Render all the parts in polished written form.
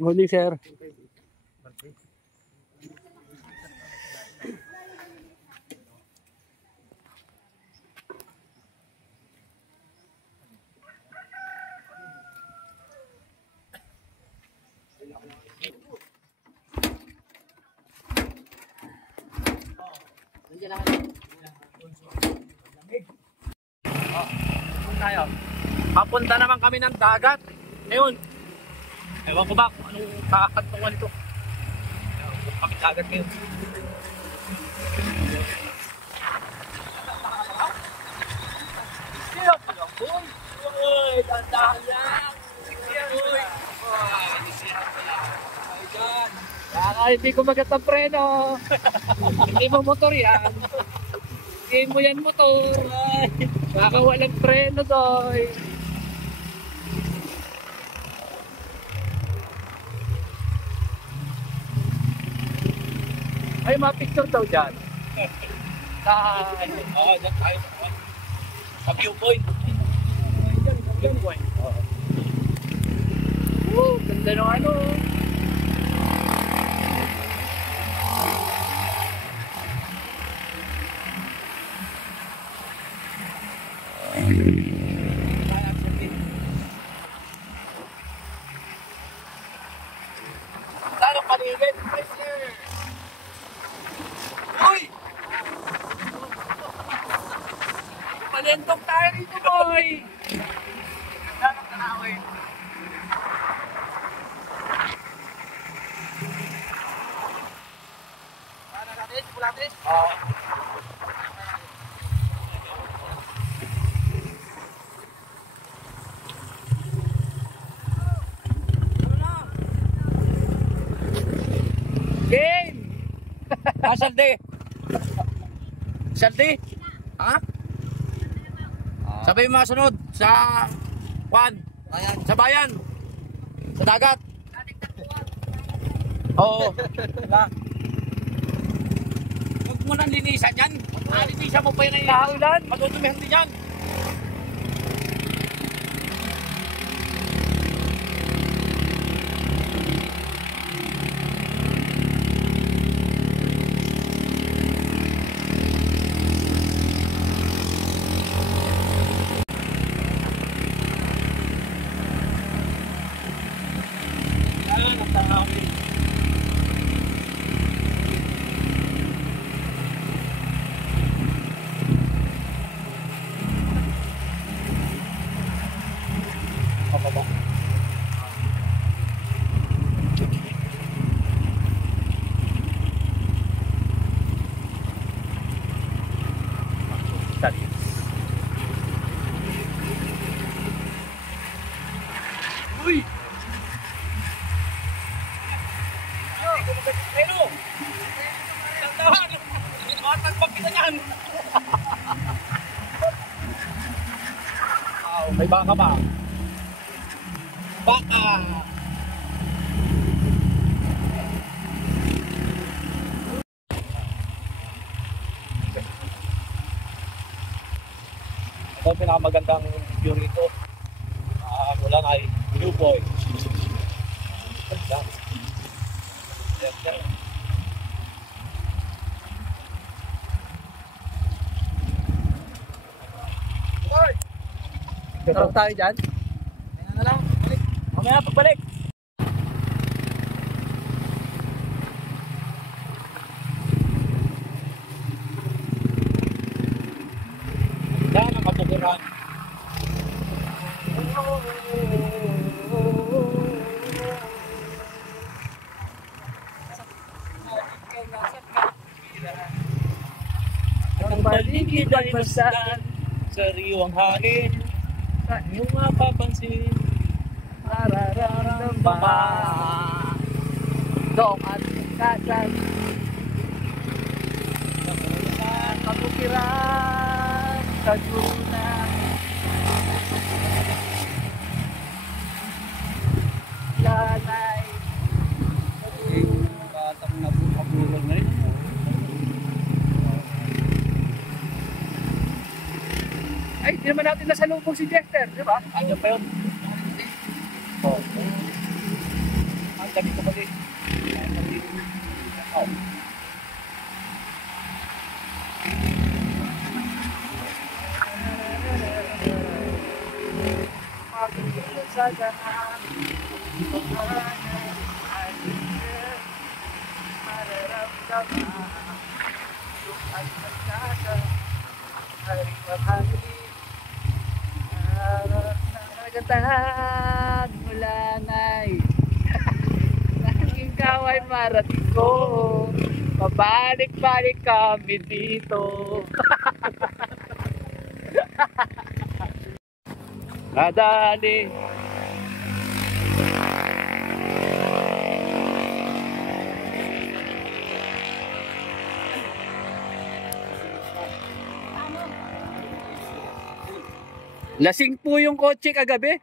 Morning, sir. Tayo. Papunta naman kami ng dagat. Ngayon, ewan ko ba kung anong kakakantungan ito. Kami dagat ngayon. Uy, dandahan lang. Hindi ko magat ang preno. Hindi mo motor yan. Hindi mo yan motor. Baka walang preno doy. Ay, mga picture daw dyan. Oo, dyan tayo. Sa viewpoint. Viewpoint. Ganda ng ano. Saan ang paligid? Uy! Palentok tayo rito, boy! Ganda ng tanawin. Paano natin? Pulatis? Oo. Game! Saldi! Saldi? Ha? Sabay mga sunod sa Juan, sa bayan, sa dagat. Oo. Huwag mo nang linisan yan. Linisan mo pa yun ay nahulan. Matutumihan din yan. Uy! Pero! Dandahan! Matagpag kita niyan! May baka ba? Baka! Ito ang pinakamagandang view rito. Mula ay viewpoint. Tarap tayo dyan. Kaya na lang. Balik. Mamaya pagbalik. Yan ang kabukuran. Ang paligid ay masaan, sariwang hangin, sa iyong mapapansin, nararamdaman, dong at kasan, nakulan, kabukiran, kagunan, lanay, batang nabulol na rin. Ay, di naman natin nasalubong si Jester, di ba? Ano pa yun? Oh. Ang dami ko pali. Oh. Nagkatahan mula ngay naging kaway marating ko, pabalik-balik kami dito. Nadali lasing po yung kotse kagabi.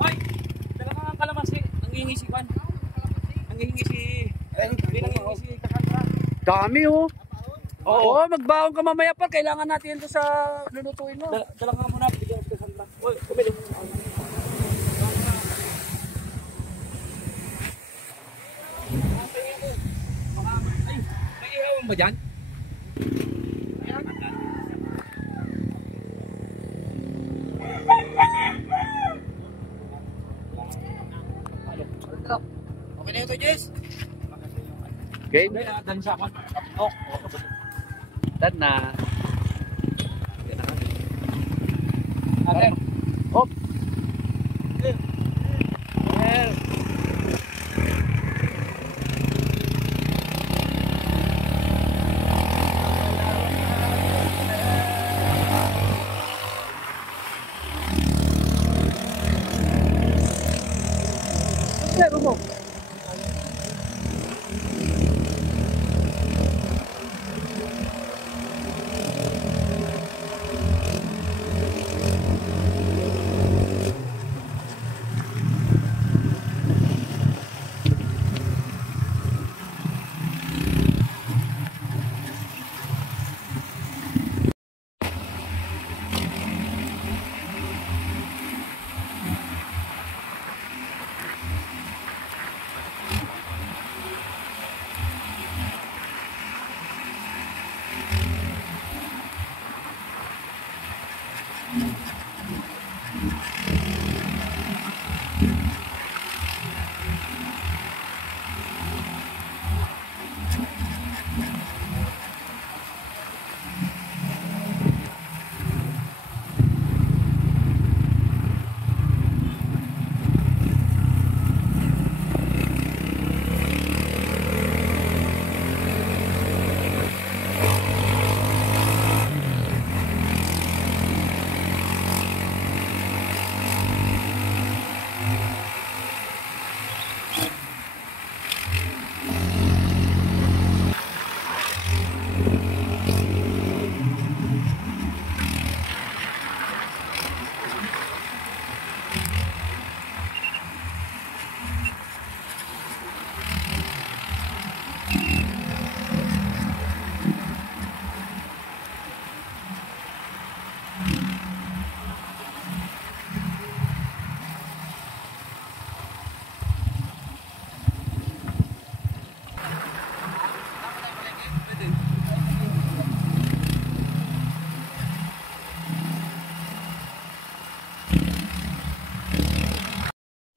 Ay, dala ka ng kalamansi. Nangihingi si Juan. Nangihingi si... Nangihingi si Cassandra. Dami oh. Oo, magbaon ka mamaya pa. Kailangan natin ito sa lulutuin mo. Dala ka muna. Bigyan si Cassandra. Uy, kumili mo. Ay, may ihaw mo dyan? Okay na ito, Jess. Game? Dan sa ako. Dan na. Okay. Hop. Well. Ano mo?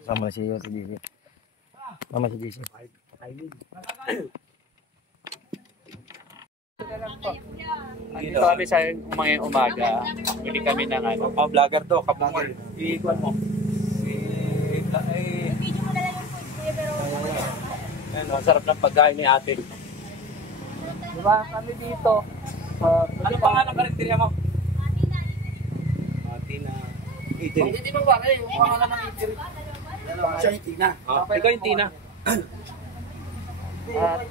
Sama si JC. Mama si JC. Dito kami sa mga umaga. Bili kami ng ano. Oh, vlogger to, kabungan. Iikwan mo. Video mo na lang yung food kuya, pero Ano, sarap ng pagkain ni ate. Diba kami dito? Ano pangalan ka rin tiriya mo? Tina. Hindi mo ba kayo? Yung pangalan ng Idri. Siya yung Tina. Ikaw yung Tina.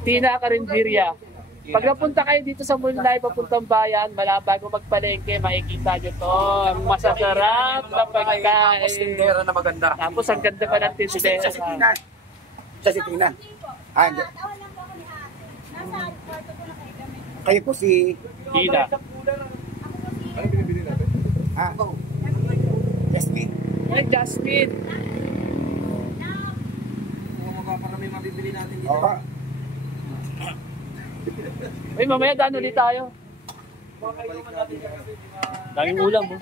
Tina Carinderia. Pag napunta kayo dito sa Mulnay, papuntang bayan, bago magpalengke, makikita nyo to. Ang masasarap na pagkain. Tindera na maganda. Tapos ang ganda pa ng tindera. Sa Sitina. Ah, hindi. Tawa lang po ako ni ate. Nasa kwarto ko na kayo gamit. Kayo po si... Gila. Ako po si... Ano binibili natin? Ah, Jasmine. Ay, Jasmine. Para may mabibili natin dito. Oo. Uy, mamaya daan ulit tayo. Daming ulam, oh.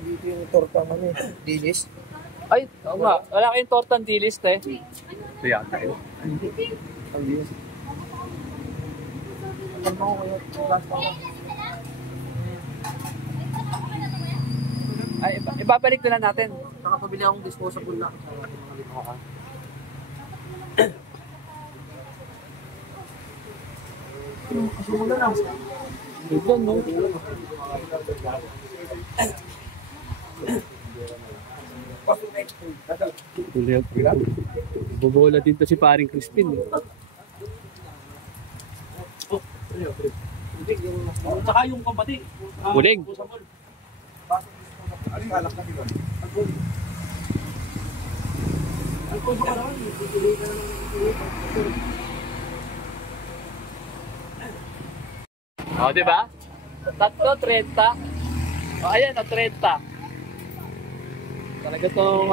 Dito yung torta man eh. Dinis. Ay, oo nga. Wala kayong tortang dilis, eh. Ito yata yun. Ang dinis. Ay, ibabalik na lang natin. Nakapabili akong disposable na. Ito, no? Bubola dito si paring Crispin. Saka yung kapatid. Uling. Ano yung alak na dito? O, di ba? Tatlo, 30. O, ayan, o, 30. Talaga itong,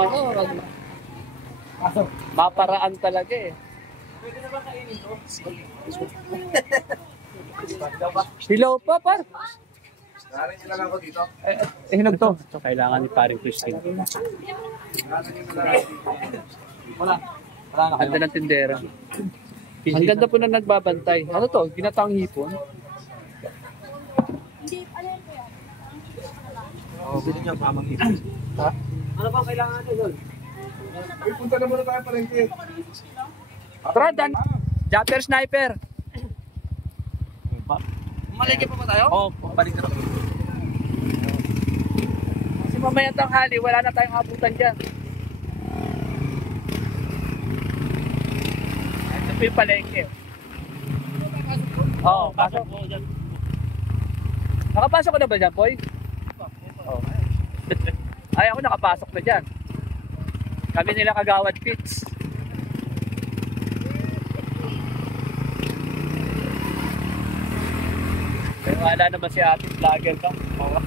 maparaan talaga eh. Pwede na ba kainin to? Hello pa, par. Narin nyo na lang ako dito. Hinog to. Kailangan ni paring Crispin. Narin nyo na lang ako dito. Wala. Wala na kayo. Ganda ng tindera. Ang ganda po na nagbabantay. Ano to? Ginatang hipon? Hindi, ano yun po yan? Oo, bilhin niya mamang ito. Ha? Ano bang kailangan natin doon? Uy, punta na muna tayo palengke. Tara, Dan. Japper Sniper. Malike pa ba tayo? Oo, balik na kami. Kasi mamaya tanghali, wala na tayong abutan dyan. Ito po yung palengke. Oo, pasok. Nakapasok ka na ba dyan, boy? Oo. Ay, ako nakapasok na dyan. Kami nila Kagawad Pits. Pero wala naman si ating vlogger ka. Oo.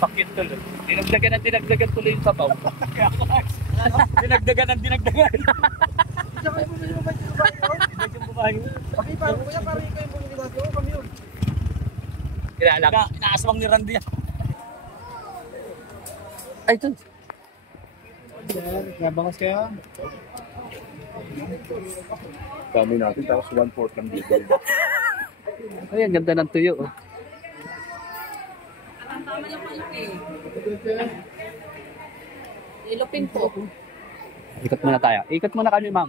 Pakit tuloy. Dinagdagan tuloy yung sabaw. Dinagdagan ang dinagdagan. Kilala ka. Inaaswang ni Randy yan. Ay, ito. Nabangas kaya? Dami natin, tapos 1/4 ng bigay. Ay, ang ganda ng tuyo. Oh. Ilupin po. Ikot muna tayo. Ikot muna kami, ma'am.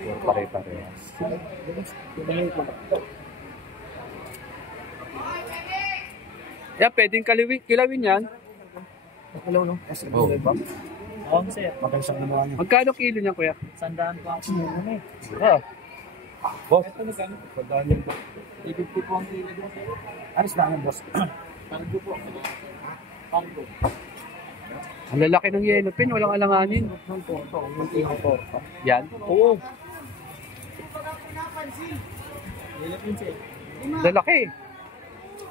Puro pare-parehas. Yeah, pwedeng kilawin yan. Hello, no? Oo. Oo, sir. Magansang naman niya. Magkano kilo niyan, kuya? Sandaan po ako. Ah. Boss. Pagdaan yun. 50 po ang kilo doon. Aris na ang boss. Panggo po. Panggo. Ang lalaki ng yellow pin, walang alanganin. Yan. Oo. Lalaki.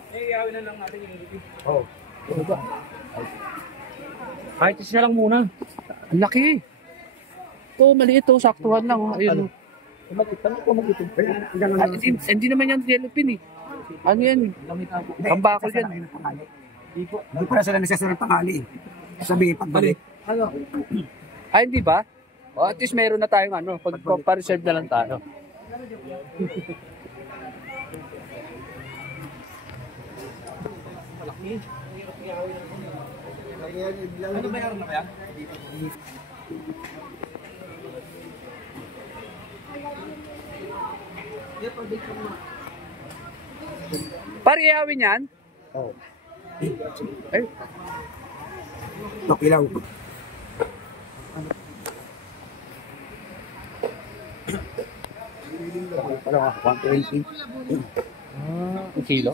Eh, iawin na lang natin yung ilipin. Oo. Kahit isa lang muna. Ang laki. Ito, maliit to. Saktuhan lang. Oh. Ayun. Ay, hindi naman yan yellow pin eh. Ano yan? Pambakol yan. Hindi ko na sila nasasabi pangali. Sabi pagbalik. Ay, hindi ba? O, at least meron na tayong ano. Pag-reserve na lang tayo. Ano bayaran na kaya? Pare, iawin yan? Oo. Ay, Ito, kilaw. Ano ka? 120. ang kilo.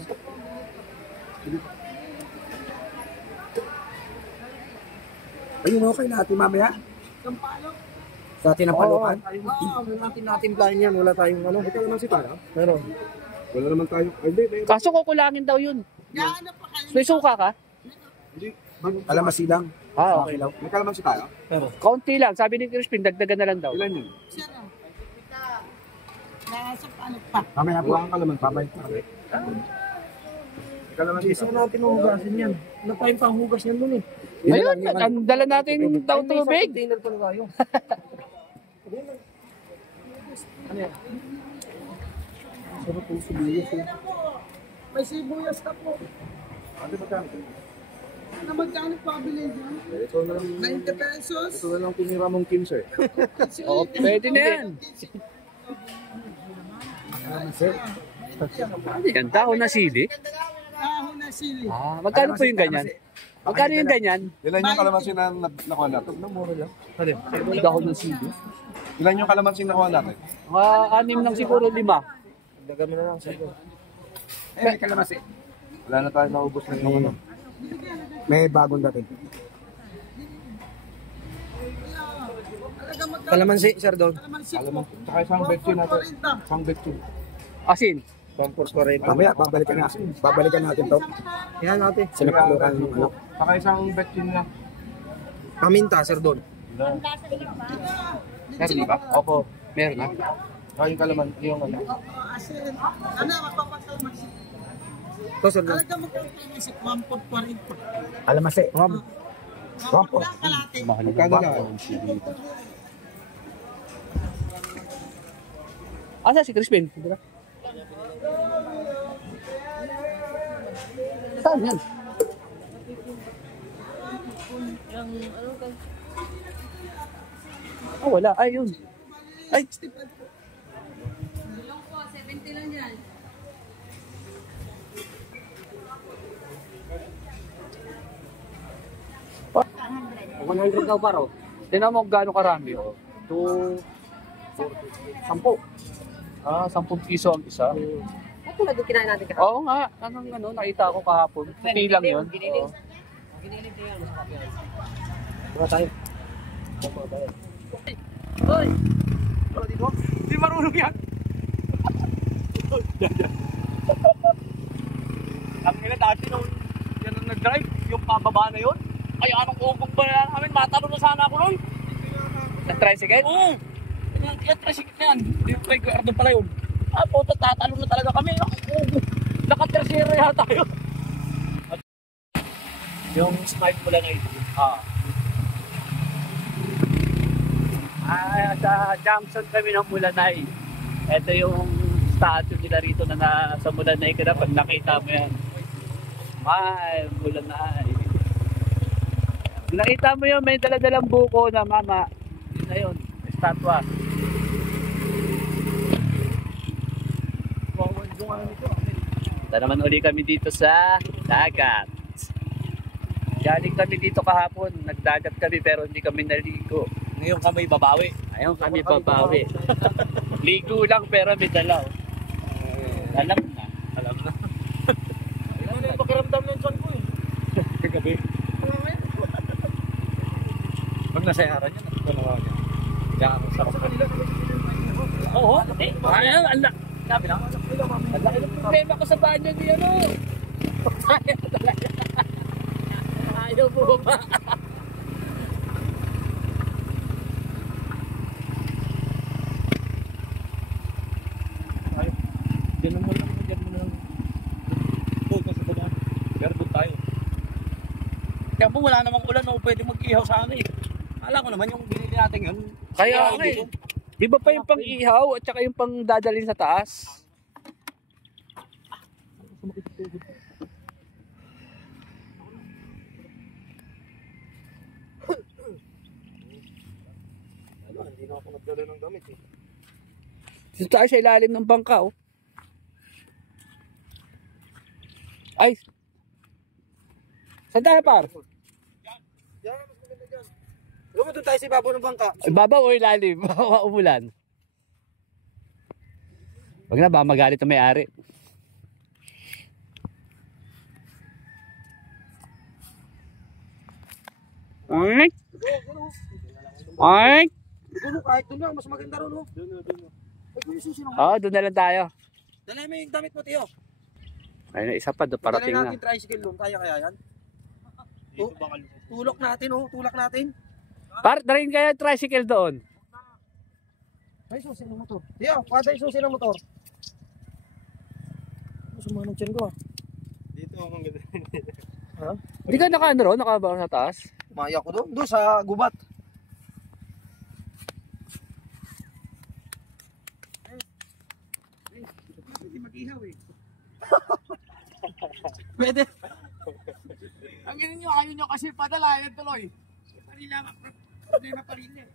Ayun, okay natin mamaya. Sa tinapalukan. Natin plan yan. Wala tayong ano. Ito naman si Tara. Meron. Wala naman tayo. Ay, hindi. Kaso kukulangin daw yun. May suka ka? Alamasi lang. Ah, okay. May kalamansi tayo? Kaunti lang. Sabi ni Crispin, dagdagan na lang daw. Ilan yun? Nasa ano pa? Mamaya po. Wala kang kalamansi. Mamaya. Kalamansi Gusto natin hugasin yan. Ano pa yung panghugas niyan dun eh? Ayun, ang dala natin daw tubig. Container pa na tayo. May sibuyas ka po. Ano ba tayo? Na magkano pabili dyan? Ito na lang. 90 pesos? Ito na lang tinira mong 15. Oo, pwede na yan. Ano yan? Dahon na sili? Dahon na sili. Ah, magkano po yung ganyan? Magkano yung ganyan? Ilan yung kalamansi na nakuha natin? Mura lang. Dahon ng sili. Ilan yung kalamansi na nakuha natin? Mga 6 lang siguro, 5. Dagami na lang sa'yo. May kalamasi. Wala na tayo naubos na yung ano. May bagong dating. Kalamansi, sir, doon. Tsaka isang betchin natin. Isang betchin. Asin. Pampers 40. Mamaya, babalikan natin to. Yan natin. Sinapalukan yung ano. Tsaka isang betchin lang. Paminta, sir, doon. Meron na ba? Opo. Meron na. Tsaka yung kalamansi, yung ano. Asin. Ano, mapapagkalmasik. Ito, sir, doon. Talaga magkalmasik, 1.40. Alamasi. Wapo. Kalate. Magkano lang? Asa si Crispin? Saan yan? Oh, wala. Ay, yun. Ay, Oh, 100 daw paro. tinan mo gaano karami. Oh. 2, 10. Ah, 10 piso ang isa. Ito na din kinain natin Oo nga. Anong ano, nakita ko kahapon. Puti lang yun. Oo. Wala tayo. Hoy! Hindi marunong yan. Ang ina dati nung yan ang nag-drive, yung pababa na yun. Ay, anong ugong ba na namin? Matalo na sana ako nun. Nag-tricycle? Oo. Yung tricycle na yan. Yung kay Guardo pala yun. Ah, puto, tatalo na talaga kami. Ang ugong. Naka-tercera yata yun. Yung smart mo lang ay sa Jackson kami ng Mulanay. Ito yung statue nila rito na nasa Mulanay ka na pag nakita mo yan. Ay, Mulanay. Nakita mo yun, may daladalang buko na mama. Yun na yun, estatwa. Ito naman uli kami dito sa dagat. Galing kami dito kahapon, nagdagat kami pero hindi kami naligo. Ngayon kami babawi. Ngayon kami babawi. Ligo lang pero may dalaw. Alam na. Alam na. Ano yung pakiramdam ng son ko eh. Kagabi. Pag nasayaran yan, ito na wala. Kaya ako sa kanila. Oo, eh. Ayun, anak. Sabi lang. Ang laki ng problema ko sa banyo ni ano. Ayaw talaga. Ayaw mo ba? Diyan mo lang. Doon sa baba. Pero doon tayo. Kaya po wala namang ulan o pwede mag-ihaw sa ano eh. Akala ko naman yung binili natin yun. Kaya nga eh. Di ba pa yung pang-ihaw at saka yung pang-dadalhin sa taas? ako nagdala ng damit eh. Dito tayo sa ilalim ng bangka, oh. Ay! Saan tayo, par? Yan, mas maganda dyan. Alam mo, doon tayo sa ibabaw ng bangka. Babaw o ilalim? Umulan. Wag na, baka magalit ang may-ari. Ay! Ay! Doon, kahit doon lang, mas maganda ron, oh. Ay, kung yung susi naman. Oo, doon na lang tayo. Dala mo yung damit mo, Tiyo. Ayun na, isa pa, parating Dala na. natin tricycle doon, kaya yan? Tulak natin, oh. Tulak natin. Darin kaya tricycle doon. Ay, susi ng motor. Tiyo, kada yung susi ng motor. Sumanong tiyan ko, ah. Dito ang ganda. Ha? Hindi ka naka-ano ron? Nakabaw sa taas? Maya ko doon. Doon sa gubat. Hindi mag-ihaw eh. Pwede. Ang ganun nyo, ayaw nyo kasi padala, yan tuloy. Palila, problema pa rin eh.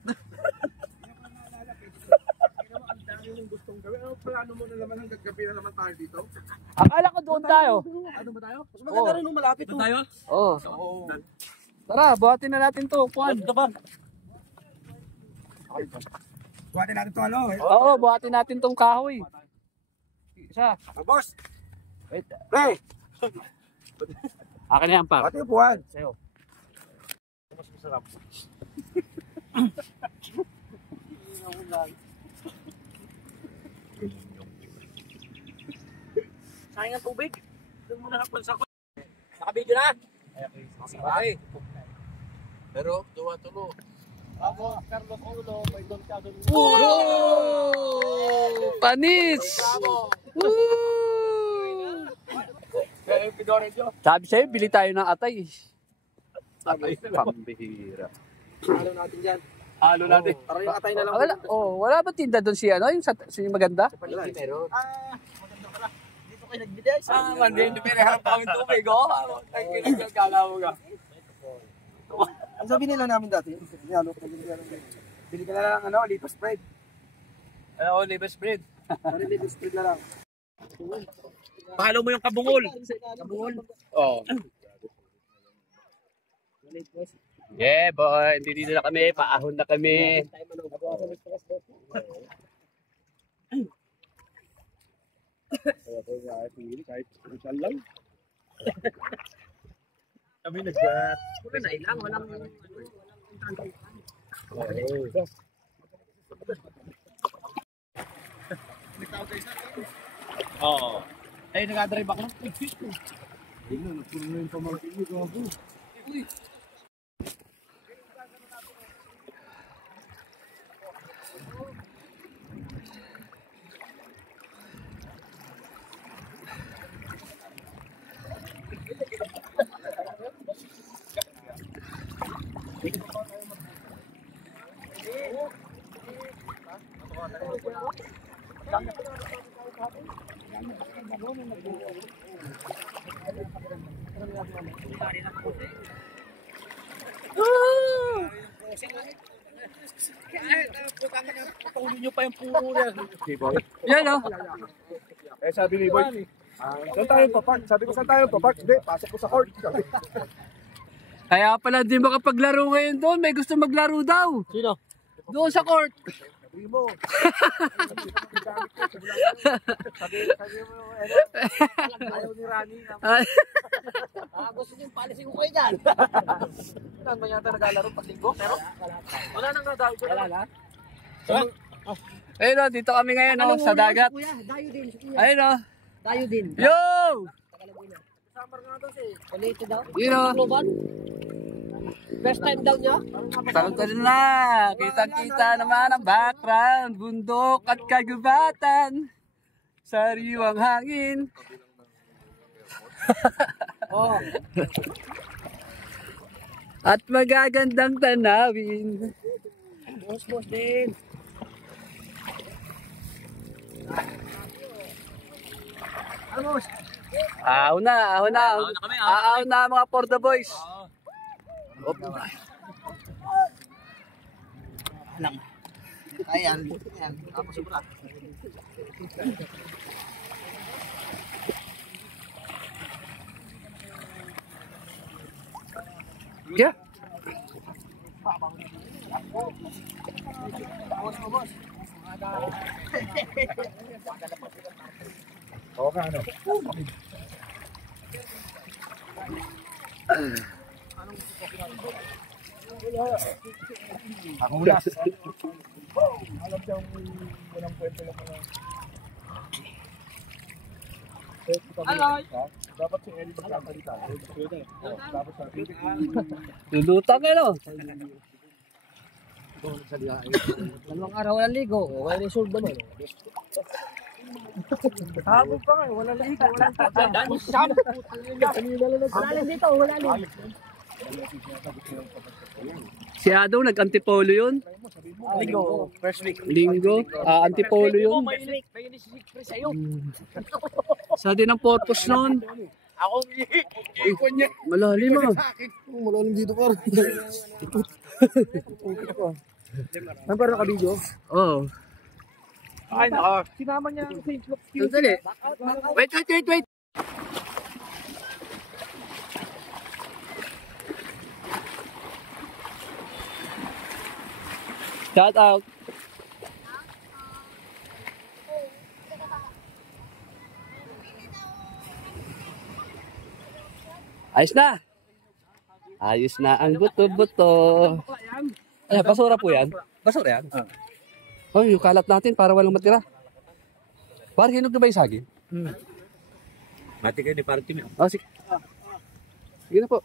Ang dami ng gustong gawin. Ano plano mo na naman hanggang gabi na naman tayo dito? Akala ko doon tayo. Ano ba tayo? Mas maganda rin nung malapit. Ito tayo? Oo. Oo. Tara, buhatin na natin to. Kuhan. Buhatin natin ito, ano eh. Oo, buhatin natin tong kahoy. Isa. Boss! Wait. Pre! Akin na yan, pa. Buhatin yung buwan. Sa'yo. Mas masarap. Sayang ang tubig. Doon muna napansa ko. Naka-video na. Ay. Pero, tuwa-tulo. Ako, Carlos Ulo, may Don Chado. Woo! Panis! Woo! Sabi sa'yo, bili tayo ng atay. Pambihira. Halo natin dyan. Halo natin. Tara yung atay na lang. Wala, wala ba tinda doon si ano? Yung maganda? Hindi meron. Maganda pala. Dito kayo nagbigay. Hindi pinaharap kami tubig, oh. Ay, kinagkala mo ka. Ang sabi nila namin dati, bili ka na lang ano, lipo spread. Ano, liver spread. Ano lipo spread na lang. Pahalo mo yung kabungol. Kabungol. Oo. Yeah, boy. Hindi na kami. Paahon na kami. Kahit isang lang. Kami nag-gat. Oo. Ay, nag-drive ako ng Nagpuno na yung pamangkin ko. Patuloy nyo pa yung puro yan. Yan, oh. Eh sabi ni Boy, saan tayo papark? Sabi ko, saan tayo papark? Hindi, pasok ko sa court. Sabi. Kaya pala di makapaglaro ngayon doon. May gusto maglaro daw. Sino? Doon sa court. Sabi mo. Sabi mo, ayaw ni Rani. Gusto niyo yung policy ko kayo dyan. Saan ba yata naglalaro pag linggo? Pero wala nang nadawag ko. Wala na? Ayun, oh. Dito kami ngayon, oh. Sa dagat. Kuya, dayo din. Ayun, oh. Dayo din. Yo! Summer nga daw siya. Kulito daw. Yun, oh. First time daw niya? Talon-talon na. Kitang-kita naman ang background. Bundok at kagubatan. Sariwang hangin. Oh. At magagandang tanawin. Boss din. Ano boss? Ahon na, ahon na. Ahon na mga for the boys. Ayan. Ayan. Tapos sobra. Yeah. Oo ka, ano? Ang ulas. Alam siyang walang kwento lang mga... Dapat si Ellie magkakalita. Dapat sa akin. Lulutang eh, no? Dalawang araw walang ligo. Okay, resolve naman. Habol pa nga, wala ligo, walang tatay. Wala dito, wala ligo. Si Ado, nag-antipolo yun. Ligo. First week. Linggo. Antipolo yun. May nisisipre sa'yo. Sa din ang purpose nun. Ako, ikon niya. Malalim ah. Malalim dito par. Ano parang nakabidyo? Oo. Ay, naka. Sinama niya ang St. Luke. Sandali. Wait. Shout out. Ayos na. Ayos na ang buto-buto. Ay, basura po yan. Basura yan? Oh, yung kalat natin para walang matira. Parang hinog na ba yung saging? Mati kayo ni Party mo. Oh, sige. Sige na po.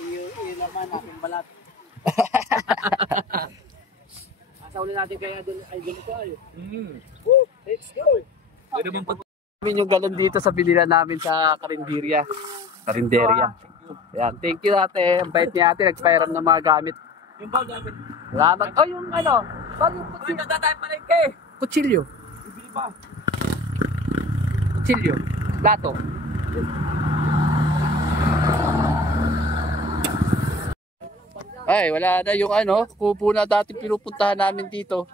Yung naman natin balat. Asa ulit natin kaya doon ay doon ko ay. Let's go. Pwede mong pag... Namin yung galon dito sa binila namin sa Karinderya. Ayan, thank you ate. Ang bait niya ate, nagpairam ng mga gamit. Yung bag namin. Salamat. Oh, yung ano? Bag yung Uy, nagtatay palengke. kutsilyo. Bibili pa. Kutsilyo. Plato. Ay, wala na yung ano, kubo na dati pinupuntahan namin dito.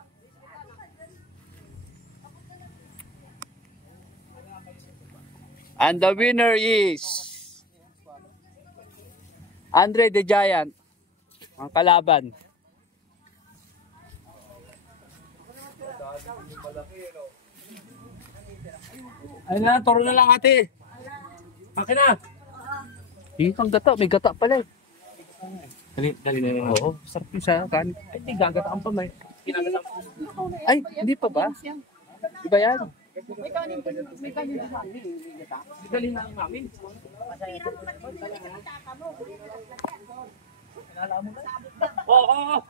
And the winner is Andre the Giant. Ang kalaban. Ayun na, turo na lang ate. Akin na. Ang gata, may gata pala eh. Dali na. Oo, sarap yung sa kanin. Ay, di gagataan pa may. Ginagataan pa. Ay, hindi pa ba? Di ba yan? May kanin ba? Dali na lang namin. Oo.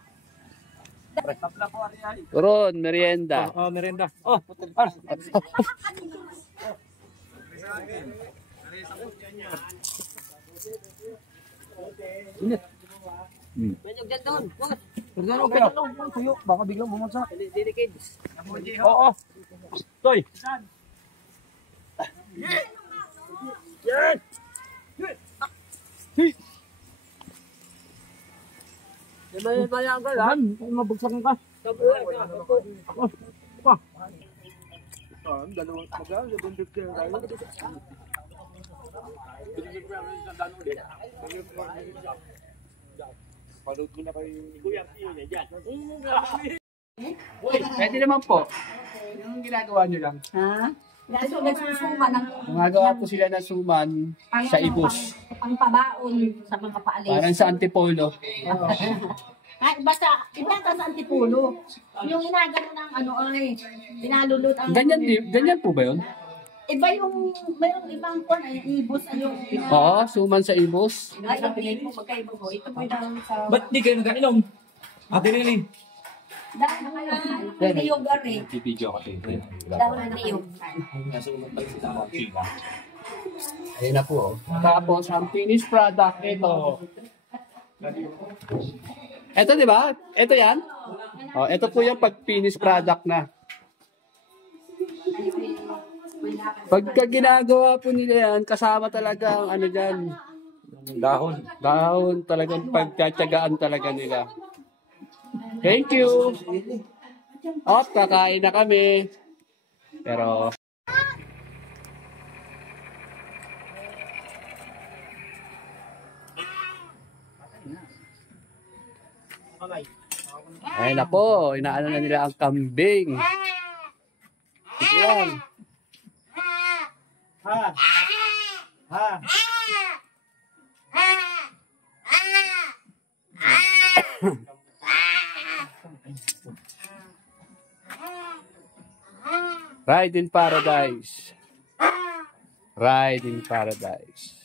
Tapla ko ari ay. Ron, merienda. Oh, merenda. Oh, Medyo dyan doon. Perdón, okay. Tuyo, baka biglang bumagsak. Dedicates. Oo. Toy. Bayang ka Lan, mabagsakan ka. Dalawang tagal, 750 tayo. Paload mo na kay Kuya. Pwede naman po. Yung ginagawa nyo lang. Ha? Nagsusuma ng Gumagawa po sila ng suman sa ibus. pangpabaon sa mga paalis. Parang sa Antipolo. Ay, basta, iba ka sa Antipulo. Yung inagano ng ano ay, pinalulot ang... Ganyan po ba yun? Iba yung, mayroong ibang kon ay ibos ay yung... Oo, suman sa ibus. Ay, ang pinay mo, magkaiba mo. Ito po yung sa... Ba't di kayo nag-inom? Ate Lili. Dahil na niyog ari. Video ko tayo. Dahil na niyog. Ayun na po. Tapos, ang finished product, ito. Ito, di ba? Ito yan? Oh, ito po yung pag-finished product na. Pagka ginagawa po nila yan, kasama talaga ang ano dyan. Dahon. Dahon talagang pagkatyagaan talaga nila. Thank you. At kakain na kami. Pero ay nako, inaano na nila ang kambing. Yan. Ride in paradise. Ride in paradise.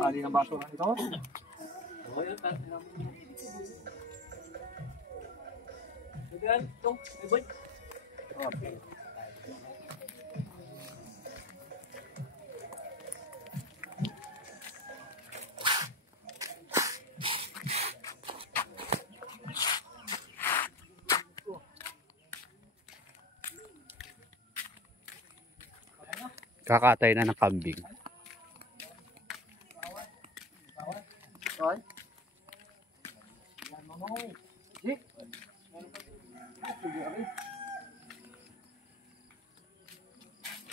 Tali ng baso na ito. Kakatay na ng kambing.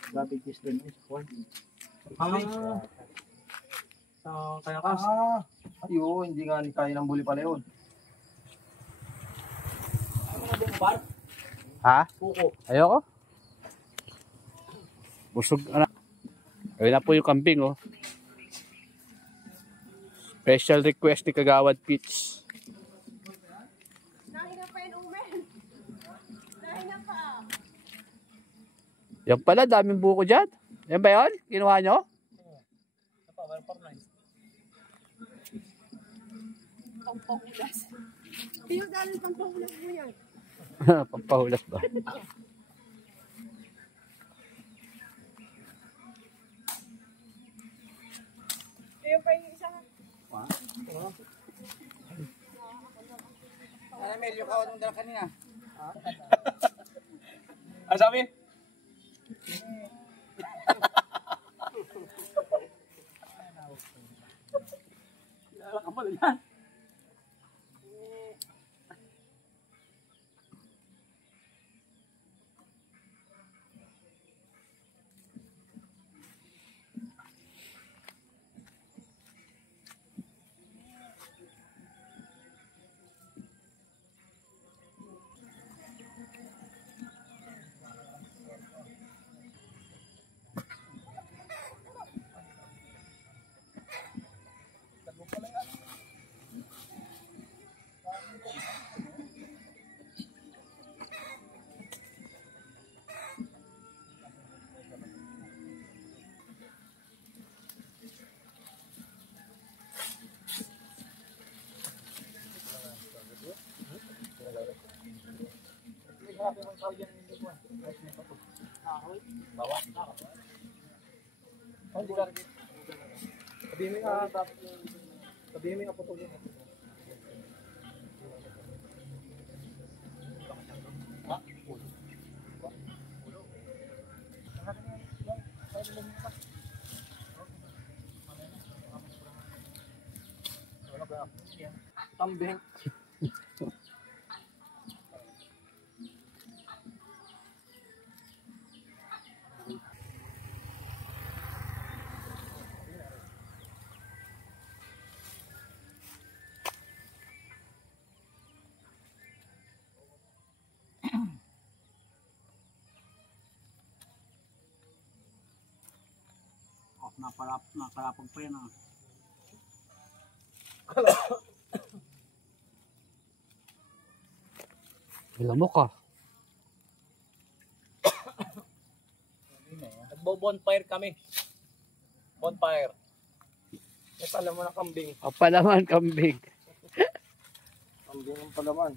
Dati kiss din eh. Sa kaya kas. Ayun, hindi nga kaya ng buli pala yun. Ha? Ayoko. Busog anak. Ayun na po yung kambing oh. Special request ni Kagawad Pitch. Yan pala, daming buko dyan. Yan ba yun? Kinuha nyo? Pampahulas. Yung dahil pampahulas mo yan. Pampahulas ba? Yung pa yung isang... Mel, yung kawan mo dala kanina. Ano sabi? Sabihin mo nga po tuloy. Tambing. Nakalapag pa yan ah. Alam mo ka. Nagbo-bonfire kami. Bonfire. Yes, alam mo na kambing. Palaman kambing. Kambing ang palaman.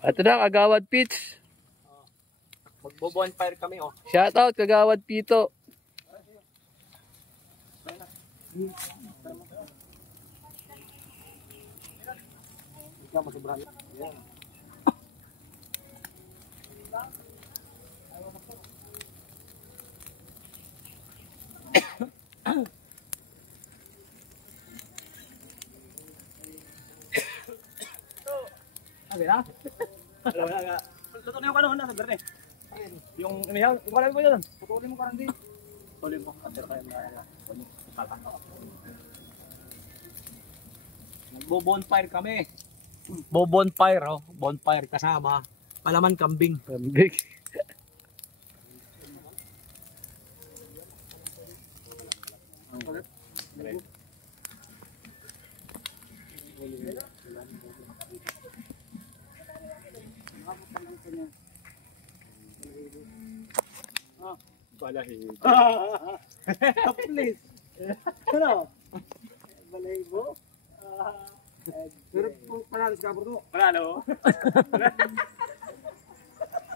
Ito na, Kagawad Pits. Magbo-bonfire kami, oh. Shoutout, Kagawad Pito. Ikaw masobrahan. Yan. Sabi na? Luto na yung ano, nasa berde. Yung inihaw, wala mo yun. Putulin mo karang di. Tuloy mo, after tayo na. Magbo-bonfire kami. Bo-bonfire, oh. Bonfire kasama. Palaman kambing. Kambing. Balahin. Please. Ano? Balahibo? Pero panalo sa kapor to. Panalo.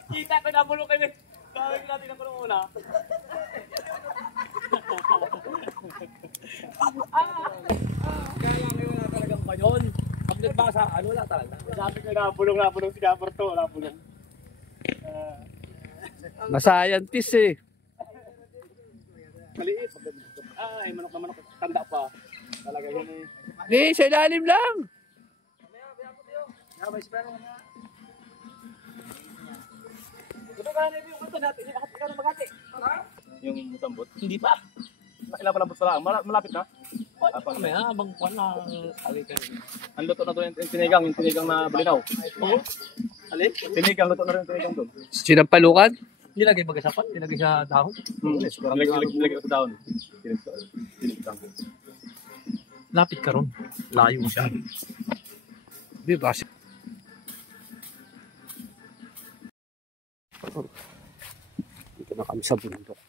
Kita ko na bulong kami. Gawin natin ang kulong una. Kaya ngayon na talagang mayon. Pag nagbasa, ano wala talaga. Sabi ko napulong si kapor to. Napulong. Mascientist eh. Maliit. Ay, manok na manok. Tanda pa. Talaga yun eh. Di, sa ilalim lang. May spero na. Ito ka na yung kanto natin. Ikaw na magati. Yung mutambot. Hindi pa. Ilang palambot pa lang. Malapit na. Kami ha, bang wala. Ang luto na doon yung tinigang na balinaw. Oo. Alin? Tinigang, luto na rin yung tinigang doon. Sinampalukan. Nilagay magasapan, nilagay sa dahon. Lagyan sa daon. Tinigang. Lapit ka ron. Layo siya. Di ba? Dito na kami sa bundok.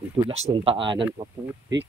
Ang dulas ng daanan, maputik.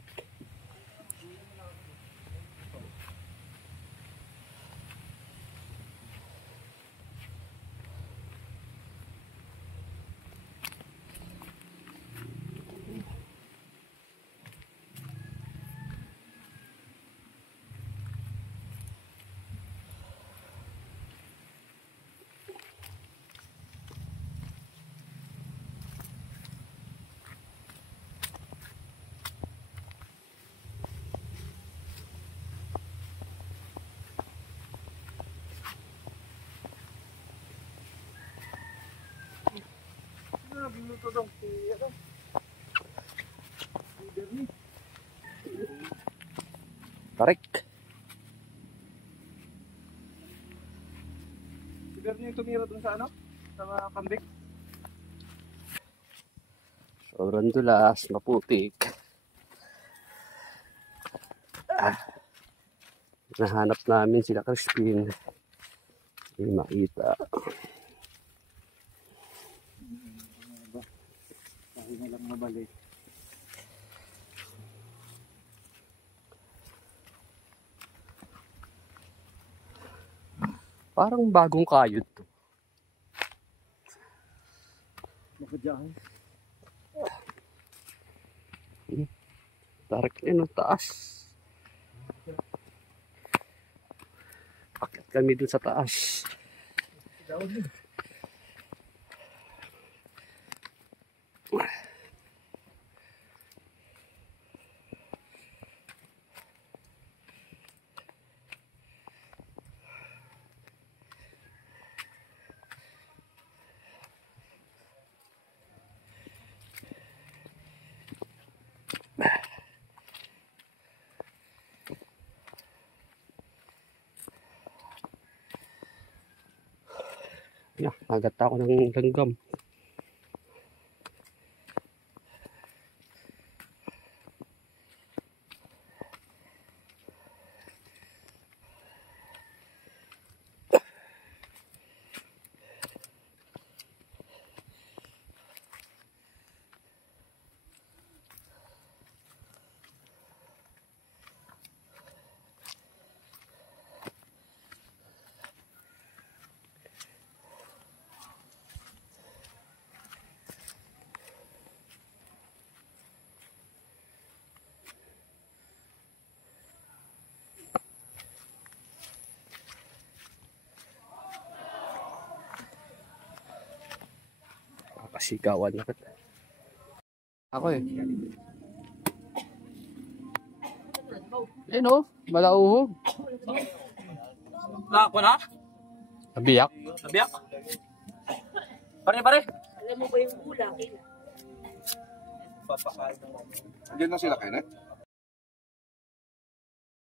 Tarik. Sigar niyo yung tumira dun sa ano? Sa mga kambing. Sobrang dulas, maputik. Nahanap namin sila Crispin. Hindi makita. Dahil na lang mabalik. Parang bagong kayod to. Makadyahan. Tarik yun ang taas. Akit kami dun sa taas. Yeah, agat ako ng langgam. Pasikawan na. Ako eh. Ayun o, malauhog. Ako na? Nabiyak. Nabiyak? Pare. Alam mo ba yung ulam? Andiyan na sila, Kenneth?